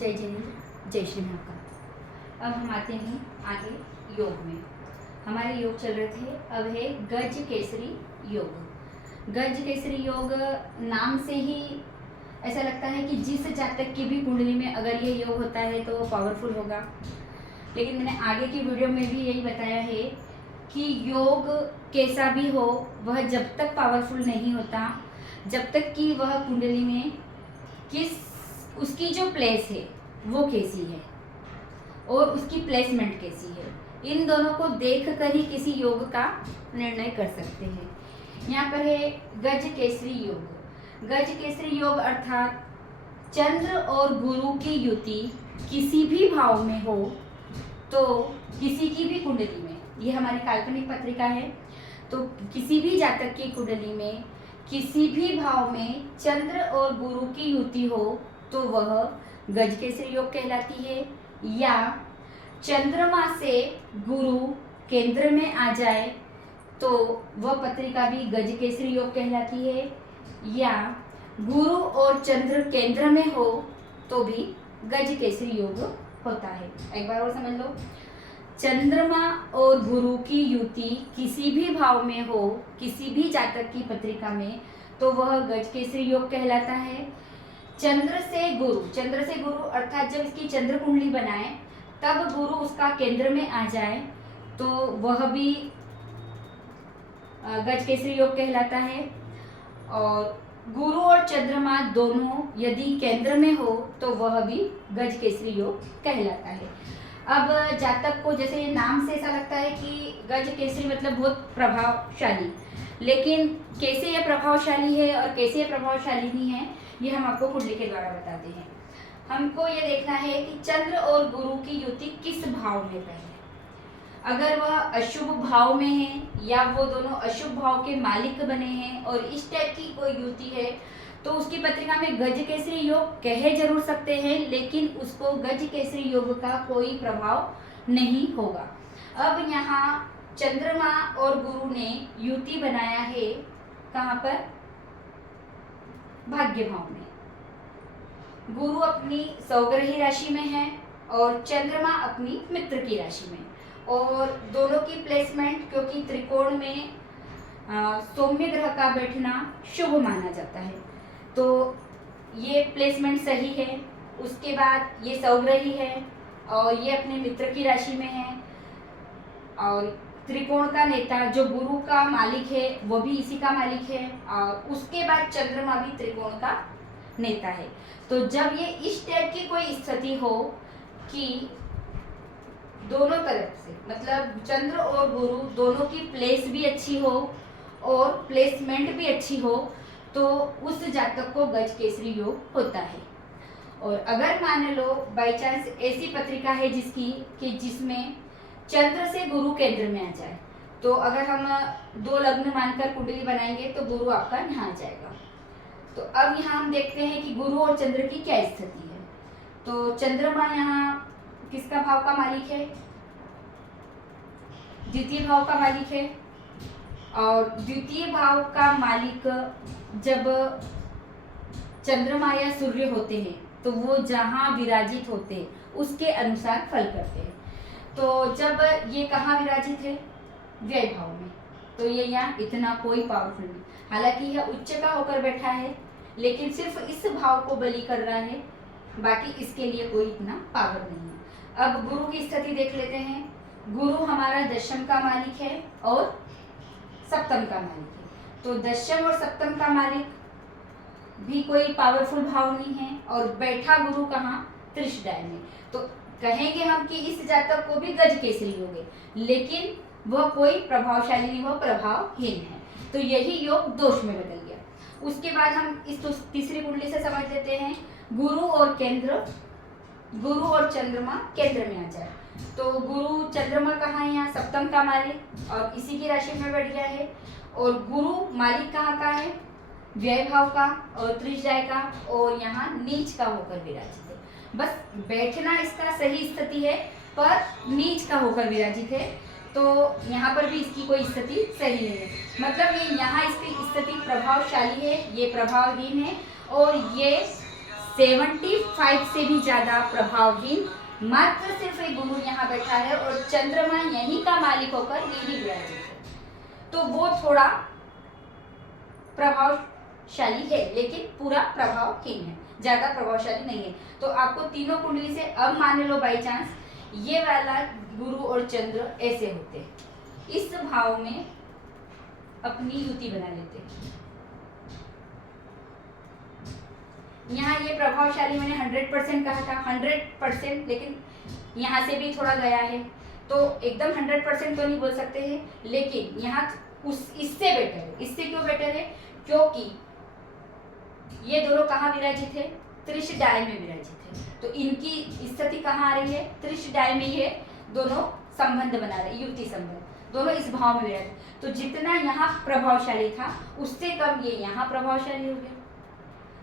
जय जिनेन्द्र, जय श्री महाकाल। अब हम आते हैं आगे योग में। हमारे योग चल रहे थे, अब है गज केसरी योग। गज केसरी योग नाम से ही ऐसा लगता है कि जिस जातक की भी कुंडली में अगर ये योग होता है तो पावरफुल होगा। लेकिन मैंने आगे की वीडियो में भी यही बताया है कि योग कैसा भी हो वह जब तक पावरफुल नहीं होता, जब तक कि वह कुंडली में उसकी जो प्लेस है वो कैसी है और उसकी प्लेसमेंट कैसी है, इन दोनों को देख कर ही किसी योग का निर्णय कर सकते हैं। यहाँ पर है गज केसरी योग। गज केसरी योग अर्थात चंद्र और गुरु की युति किसी भी भाव में हो तो किसी की भी कुंडली में, ये हमारी काल्पनिक पत्रिका है, तो किसी भी जातक की कुंडली में किसी भी भाव में चंद्र और गुरु की युति हो तो वह गज केसरी योग कहलाती है। या चंद्रमा से गुरु केंद्र में आ जाए तो वह पत्रिका भी गज केसरी योग कहलाती है। या गुरु और चंद्र केंद्र में हो तो भी गज केसरी योग होता है। एक बार और समझ लो, चंद्रमा और गुरु की युति किसी भी भाव में हो किसी भी जातक की पत्रिका में तो वह गज केसरी योग कहलाता है। चंद्र से गुरु अर्थात जब इसकी चंद्र कुंडली बनाए तब गुरु उसका केंद्र में आ जाए तो वह भी गज केसरी योग कहलाता है। और गुरु और चंद्रमा दोनों यदि केंद्र में हो तो वह भी गज केसरी योग कहलाता है। अब जातक को जैसे नाम से ऐसा लगता है कि गज केसरी मतलब बहुत प्रभावशाली, लेकिन कैसे यह प्रभावशाली है और कैसे यह प्रभावशाली नहीं है ये हम आपको कुंडली के द्वारा बताते हैं। हमको ये देखना है कि चंद्र और गुरु की युति किस भाव में पहले, अगर वह अशुभ भाव में है या वो दोनों अशुभ भाव के मालिक बने हैं और इस टाइप की कोई युति है तो उसकी पत्रिका में गज केसरी योग कह जरूर सकते हैं, लेकिन उसको गज केसरी योग का कोई प्रभाव नहीं होगा। अब यहाँ चंद्रमा और गुरु ने युति बनाया है कहाँ पर, भाग्य भाव में। गुरु अपनी सौग्रही राशि में है और चंद्रमा अपनी मित्र की राशि में, और दोनों की प्लेसमेंट क्योंकि त्रिकोण में सौम्य ग्रह का बैठना शुभ माना जाता है तो ये प्लेसमेंट सही है। उसके बाद ये सौग्रही है और ये अपने मित्र की राशि में है, और त्रिकोण का नेता जो गुरु का मालिक है वो भी इसी का मालिक है, और उसके बाद चंद्रमा भी त्रिकोण का नेता है। तो जब ये इस टाइप की कोई स्थिति हो कि दोनों तरफ से मतलब चंद्र और गुरु दोनों की प्लेस भी अच्छी हो और प्लेसमेंट भी अच्छी हो तो उस जातक को गज केसरी योग होता है। और अगर मान लो बाई चांस ऐसी पत्रिका है जिसमें चंद्र से गुरु केंद्र में आ जाए, तो अगर हम 2 लग्न मानकर कुंडली बनाएंगे तो गुरु आपका यहाँ आ जाएगा। तो अब यहाँ हम देखते हैं कि गुरु और चंद्र की क्या स्थिति है। तो चंद्रमा यहाँ किसका भाव का मालिक है, द्वितीय भाव का मालिक है, और द्वितीय भाव का मालिक जब चंद्रमा या सूर्य होते हैं तो वो जहाँ विराजित होते हैं उसके अनुसार फल करते हैं। तो जब ये कहाँ विराजित है, व्यय भाव में, तो ये यहाँ इतना कोई पावरफुल नहीं, हालांकि यह उच्च का होकर बैठा है लेकिन सिर्फ इस भाव को बलि कर रहा है, बाकी इसके लिए कोई इतना पावर नहीं है। अब गुरु की स्थिति देख लेते हैं। गुरु हमारा दशम का मालिक है और सप्तम का मालिक है, तो दशम और सप्तम का मालिक भी कोई पावरफुल भाव नहीं है, और बैठा गुरु कहाँ, त्रिशदाय में, तो कहेंगे हम कि इस जातक को भी गज केसरी योग है, लेकिन वह कोई प्रभावशाली नहीं, वह प्रभावहीन है, तो यही योग दोष में बदल गया। उसके बाद हम इस तीसरी कुंडली से समझ लेते हैं। गुरु और चंद्रमा केंद्र में आ जाए तो गुरु चंद्रमा कहाँ है, यहाँ सप्तम का मालिक और इसी की राशि में बैठ गया है, और गुरु मालिक कहाँ का है, व्यय भाव का और त्रिशदाय का, और यहाँ नीच का होकर विराजित है। बस बैठना इसका सही स्थिति है पर नीच का होकर विराजित है, तो यहाँ पर भी इसकी कोई स्थिति सही नहीं है, मतलब ये यहाँ इसकी स्थिति प्रभावशाली है, ये प्रभावहीन है, और ये 75 से भी ज्यादा प्रभावहीन, मात्र सिर्फ एक गुरु यहाँ बैठा है और चंद्रमा यहीं का मालिक होकर यही विराजित है। तो वो थोड़ा प्रभावशाली है, लेकिन पूरा प्रभावहीन है, ज्यादा प्रभावशाली नहीं है। तो आपको तीनों कुंडली से अब मान लो बाई चांस ये वाला गुरु और चंद्र ऐसे होते, इस भाव में अपनी युति बना लेते। यहाँ ये प्रभावशाली मैंने 100% कहा था, 100%, लेकिन यहाँ से भी थोड़ा गया है, तो एकदम 100% तो नहीं बोल सकते हैं, लेकिन यहाँ इससे बेटर है। इससे क्यों बेटर है? क्योंकि ये दोनों कहाँ विराजित है? त्रिशडाय में विराजित है। तो इनकी स्थिति कहाँ आ रही है? त्रिशडाय में ये दोनों संबंध बना रहे, युति संबंध, दोनों इस भाव में विराजित। तो जितना यहाँ प्रभावशाली था उससे कम ये यहाँ प्रभावशाली हो गया।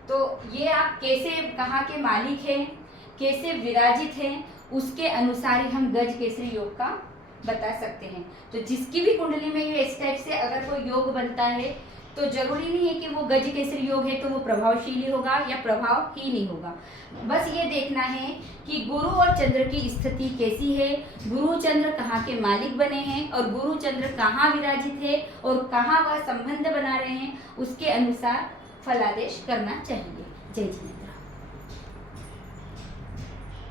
तो ये आप कैसे, कहाँ के मालिक हैं, कैसे विराजित हैं, उसके अनुसार ही हम गज केसरी योग का बता सकते हैं। तो जिसकी भी कुंडली में ये इस टाइप से अगर कोई योग बनता है तो जरूरी नहीं है कि वो गज केसरी योग है तो वो प्रभावशीली होगा या प्रभावहीन ही होगा। बस ये देखना है कि गुरु और चंद्र की स्थिति कैसी है, गुरु चंद्र कहाँ के मालिक बने हैं और गुरु चंद्र कहाँ विराजित है और कहाँ वह संबंध बना रहे हैं, उसके अनुसार फलादेश करना चाहिए। जय जिनेंद्र।